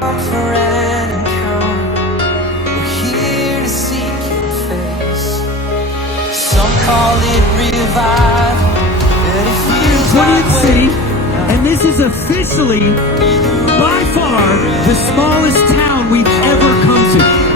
come for an encounter. We're here to seek your face. Some call it revival, but it feels 20th like city, and this is officially by far the smallest town we've ever come to.